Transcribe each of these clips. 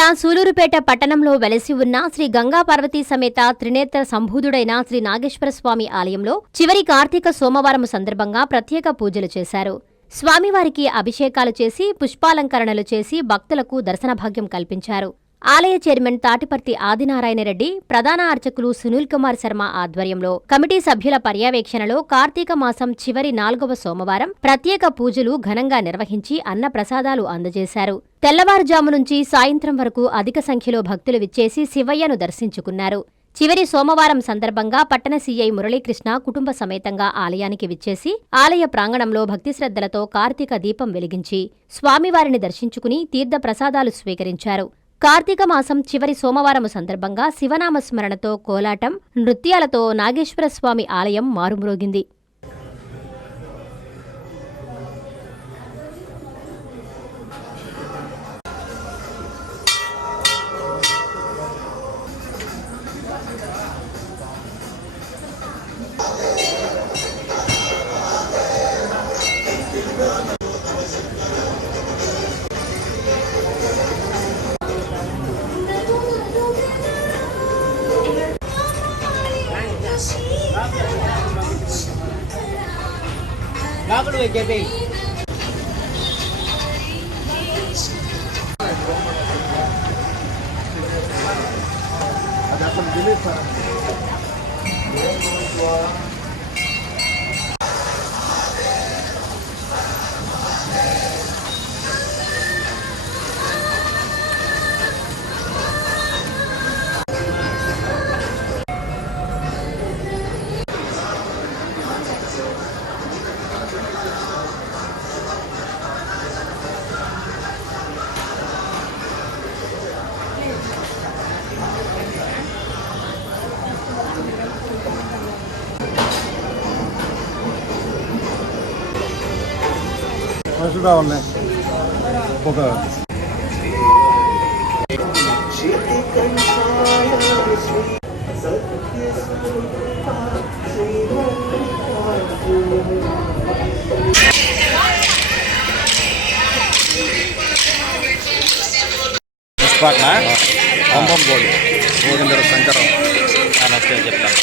జిల్లా సూలూరుపేట పట్టణంలో వెలసి ఉన్న శ్రీ గంగా పార్వతీ సమేత త్రినేత్ర సంభూతుడైన శ్రీ నాగేశ్వర స్వామి ఆలయంలో చివరి కార్తీక సోమవారం సందర్భంగా ప్రత్యేక పూజలు చేశారు. స్వామివారికి అభిషేకాలు చేసి పుష్పాలంకరణలు చేసి భక్తులకు దర్శన భాగ్యం కల్పించారు. ఆలయ చైర్మన్ తాటిపర్తి ఆదినారాయణరెడ్డి, ప్రధాన అర్చకులు సునీల్ కుమార్ శర్మ ఆధ్వర్యంలో కమిటీ సభ్యుల పర్యవేక్షణలో కార్తీక మాసం చివరి 4వ సోమవారం ప్రత్యేక పూజలు ఘనంగా నిర్వహించి అన్న ప్రసాదాలు అందజేశారు. తెల్లవారుజాము నుంచి సాయంత్రం వరకు అధిక సంఖ్యలో భక్తులు విచ్చేసి శివయ్యను దర్శించుకున్నారు. చివరి సోమవారం సందర్భంగా పట్టణ సీఐ మురళీకృష్ణ కుటుంబ సమేతంగా ఆలయానికి విచ్చేసి ఆలయ ప్రాంగణంలో భక్తిశ్రద్ధలతో కార్తీక దీపం వెలిగించి స్వామివారిని దర్శించుకుని తీర్థ ప్రసాదాలు స్వీకరించారు. కార్తీక మాసం చివరి సోమవారం సందర్భంగా శివనామస్మరణతో కోలాటం, నృత్యాలతో నాగేశ్వర స్వామి ఆలయం మారుమ్రోగింది. Bago luwag gabi. Ada pun dili pa. Sudah online. Boga. Spatna, Om Boli, Bogandara Sankara, Namaste చెప్తాను.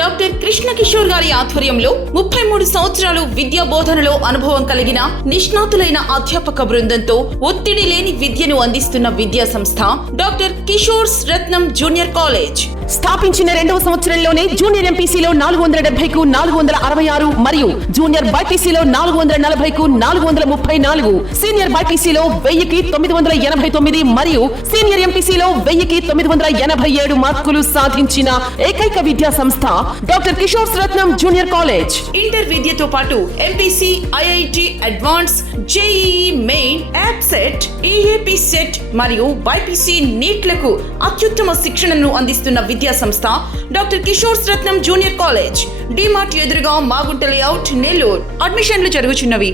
డాక్టర్ కృష్ణ కిషోర్ గారి ఆధ్వర్యంలో 33 సంవత్సరాలు విద్యా బోధనలో అనుభవం కలిగిన నిష్ణాతులైన అధ్యాపక బృందంతో ఒత్తిడి లేని విద్యను అందిస్తున్న విద్యా సంస్థ డాక్టర్ కిషోర్స్ రత్నం జూనియర్ కాలేజ్. స్థాపించిన 2వ సంవత్సరంలోనే జూనియర్ ఎంపీసీలో 470కు 466 మరియు జూనియర్ బైపీసీలో 440కు 434, సీనియర్ బైపీసీలో 1000కి 989 మరియు సీనియర్ ఎంపీసీలో 1000కి 987 మార్కులు సాధించిన ఏకైక విద్యా సంస్థ డాక్టర్ కిషోర్స్ రత్నం జూనియర్ కాలేజ్. ఇంటర్ విద్యతో పాటు MPC, IIT advance, JEE main, యాప్సెట్, EAP set మరియు బైపీసీ నీట్లకు అత్యుత్తమ శిక్షణను అందిస్తున్న విద్యా సంస్థ డాక్టర్ కిషోర్స్ రత్నం జూనియర్ కాలేజ్. డిమార్ట్ ఎదురుగా మాగుంట లేఅవుట్, నెల్లూరు. అడ్మిషన్లు జరుగుచున్నవి.